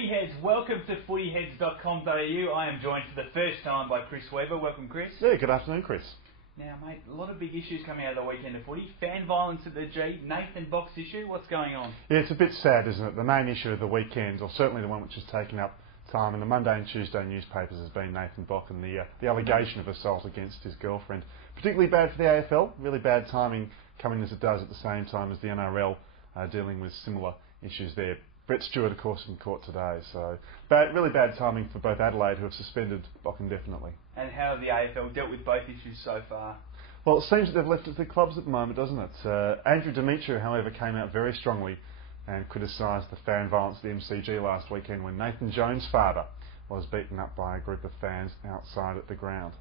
Footyheads, welcome to footyheads.com.au. I am joined for the first time by Chris Weber. Welcome, Chris. Yeah, good afternoon, Chris. Now, mate, a lot of big issues coming out of the weekend of footy. Fan violence at the G, Nathan Box issue. What's going on? Yeah, it's a bit sad, isn't it? The main issue of the weekend, or certainly the one which has taken up time in the Monday and Tuesday newspapers, has been Nathan Bock and the allegation of assault against his girlfriend. Particularly bad for the AFL. Really bad timing coming as it does at the same time as the NRL dealing with similar issues there. Brett Stewart, of course, in court today. So really bad timing for both Adelaide, who have suspended Bock indefinitely. And how have the AFL dealt with both issues so far? Well, it seems that they've left it to the clubs at the moment, doesn't it? Andrew Demetriou, however, came out very strongly and criticised the fan violence at the MCG last weekend when Nathan Jones' father was beaten up by a group of fans outside at the ground.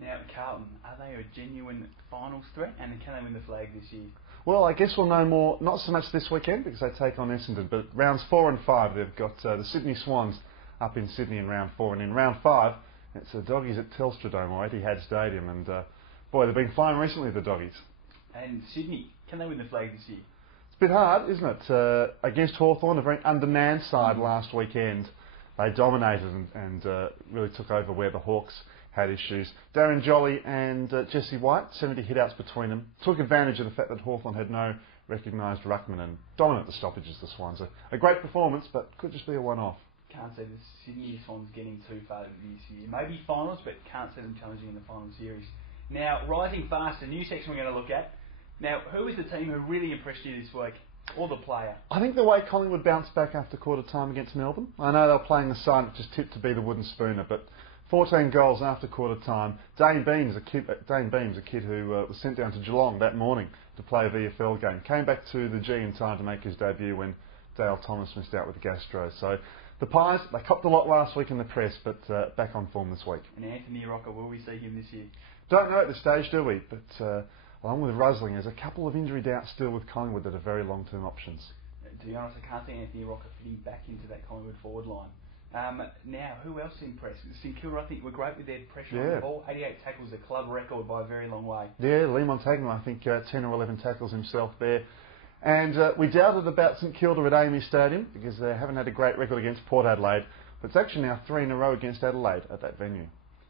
Now, Carlton, are they a genuine finals threat, and can they win the flag this year? Well, I guess we'll know more, not so much this weekend because they take on Essendon, but rounds 4 and 5, they've got the Sydney Swans up in Sydney in round 4, and in round 5, it's the Doggies at Telstra Dome or Etihad Stadium, and boy, they've been flying recently, the Doggies. And Sydney, can they win the flag this year? It's a bit hard, isn't it? Against Hawthorn, a very undermanned side last weekend. They dominated and really took over where the Hawks had issues. Darren Jolly and Jesse White, 70 hit-outs between them, took advantage of the fact that Hawthorn had no recognised ruckman and dominant the stoppages, the Swans. A great performance, but could just be a one-off. Can't see the Sydney Swans getting too far this year. Maybe finals, but can't see them challenging in the final series. Now, rising fast, a new section we're going to look at. Now, who is the team who really impressed you this week? Or the player? I think the way Collingwood bounced back after quarter time against Melbourne. I know they were playing the side that just tipped to be the wooden spooner, but 14 goals after quarter time. Dane Beams, a kid who was sent down to Geelong that morning to play a VFL game, came back to the G in time to make his debut when Dale Thomas missed out with the gastro. So the Pies, they copped a lot last week in the press, but back on form this week. And Anthony Rocca, will we see him this year? Don't know at this stage, do we? But along with Rusling, there's a couple of injury doubts still with Collingwood that are very long-term options. To be honest, I can't see Anthony Rocca fitting back into that Collingwood forward line. Now, who else impressed? St Kilda, I think, were great with their pressure on the ball. 88 tackles, a club record by a very long way. Yeah, Lee Montagno, I think 10 or 11 tackles himself there. And we doubted about St Kilda at AAMI Stadium because they haven't had a great record against Port Adelaide, but it's actually now 3 in a row against Adelaide at that venue.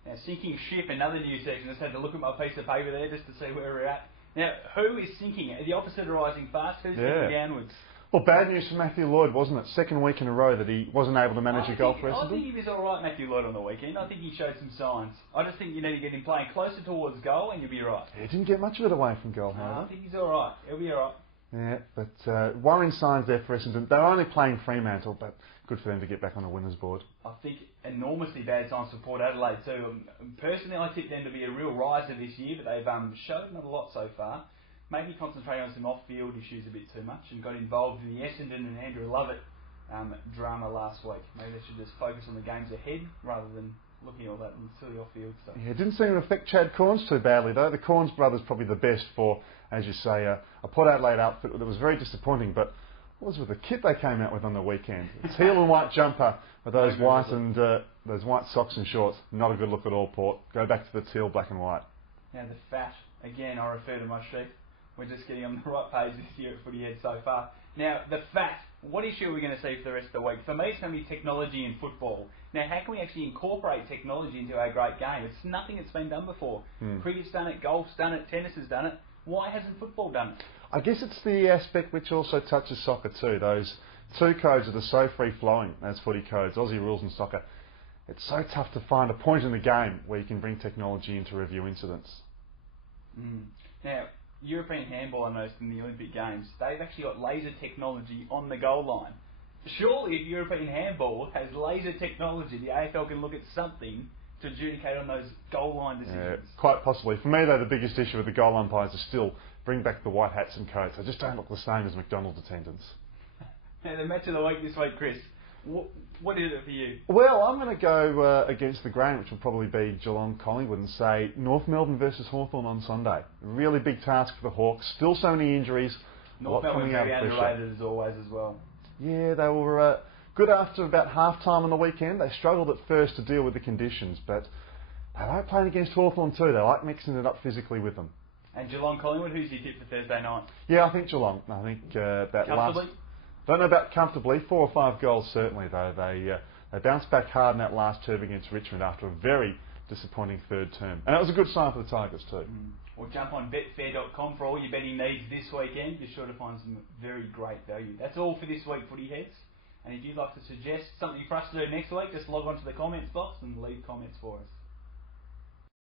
Now, sinking ship, another new section. I just had to look at my piece of paper there just to see where we're at. Now, who is sinking? The opposite of rising fast, who's sinking downwards? Well, bad news for Matthew Lloyd, wasn't it? Second week in a row that he wasn't able to manage a goal for Essendon. I think he was alright, Matthew Lloyd, on the weekend. I think he showed some signs. I just think you need to get him playing closer towards goal and you'll be right. He didn't get much of it away from goal, however. I think he's alright. He'll be alright. Yeah, but worrying signs there for Essendon. They're only playing Fremantle, but good for them to get back on the winners' board. I think enormously bad signs for Port Adelaide too. Personally, I tip them to be a real riser this year, but they've showed not a lot so far. Maybe concentrating on some off-field issues a bit too much and got involved in the Essendon and Andrew Lovett drama last week. Maybe they should just focus on the games ahead rather than looking at all that silly off-field stuff. Yeah, it didn't seem to affect Chad Corns too badly though. The Corns brothers probably the best for, as you say, a Port Adelaide outfit that was very disappointing, but what was with the kit they came out with on the weekend? It's teal and white jumper with those white and those white socks and shorts. Not a good look at all, Port. Go back to the teal, black and white. Now the fat, again I refer to my sheep. We're just getting on the right page this year at Footyhead so far. Now, the fat, what issue are we going to see for the rest of the week? For me, it's going to be technology in football. Now, how can we actually incorporate technology into our great game? It's nothing that's been done before. Cricket's done it, golf's done it, tennis has done it. Why hasn't football done it? I guess it's the aspect which also touches soccer too. Those two codes that are so free-flowing as footy codes, Aussie rules and soccer. It's so tough to find a point in the game where you can bring technology in to review incidents. Now, European handball, I noticed in the Olympic Games, they've actually got laser technology on the goal line. Surely if European handball has laser technology, the AFL can look at something to adjudicate on those goal line decisions. Yeah, quite possibly. For me though, the biggest issue with the goal umpires is still bring back the white hats and coats. They just don't look the same as McDonald's attendants. Now the match of the week this week, Chris. What is it for you? Well, I'm going to go against the grain, which will probably be Geelong-Collingwood, and say North Melbourne versus Hawthorn on Sunday. Really big task for the Hawks. Still so many injuries. North Melbourne very underrated as always as well. Yeah, they were good after about half-time on the weekend. They struggled at first to deal with the conditions, but they like playing against Hawthorn too. They like mixing it up physically with them. And Geelong-Collingwood, who's your tip for Thursday night? Yeah, I think Geelong. I think that comfortably? Don't know about comfortably, 4 or 5 goals certainly though. They bounced back hard in that last term against Richmond after a very disappointing third term. And that was a good sign for the Tigers too. Or jump on betfair.com for all your betting needs this weekend. You're sure to find some very great value. That's all for this week, Footy Heads. And if you'd like to suggest something for us to do next week, just log on to the comments box and leave comments for us.